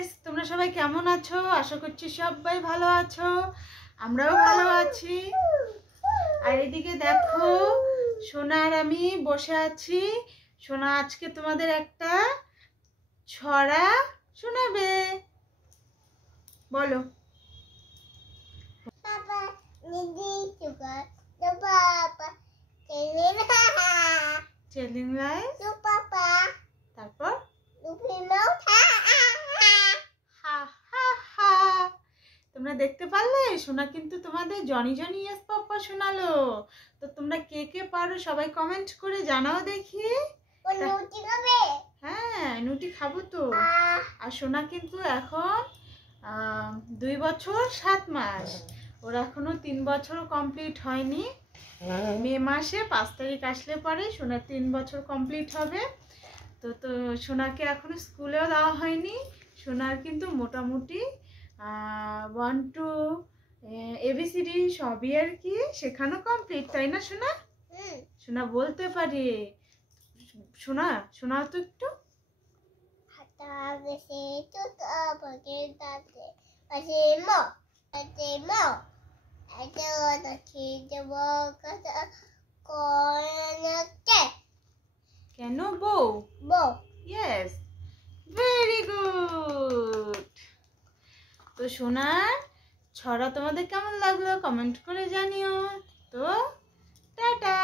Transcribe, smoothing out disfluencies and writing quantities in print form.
Guys, তোমরা সবাই কেমন আছো? আশা করছি সবাই ভালো আছো, আমরাও ভালো আছি। আর এদিকে দেখো, সোনা আর আমি বসে আছি। সোনা আজকে তোমাদের একটা ছড়া শোনাবে। বলো। তারপর তোমরা দেখতে পারলে, সোনা কিন্তু তোমাদের জনি জনি ইয়েস পাপ্পা শোনালো। তো তোমরা কে কে পারো সবাই কমেন্ট করে জানাও দেখি। হ্যাঁ, নুটি খাবো তো। আর সোনা কিন্তু এখন 2 বছর 7 মাস, ওর এখনো 3 বছরও কমপ্লিট হয়নি। মে মাসে 5 তারিখ আসলে পরে সোনার 3 বছর কমপ্লিট হবে। তো সোনাকে এখনো স্কুলেও দেওয়া হয়নি। সোনার কিন্তু মোটামুটি 1 to ABCD সবই আর কি শেখানো কমপ্লিট, তাই না সোনা? সোনা বলতে পারে। শোনাও তো একটু। কেন বউ? Yes, very good. তো সোনার ছড়া তোমাদের কেমন লাগলো কমেন্ট করে জানিও। তো টাটা।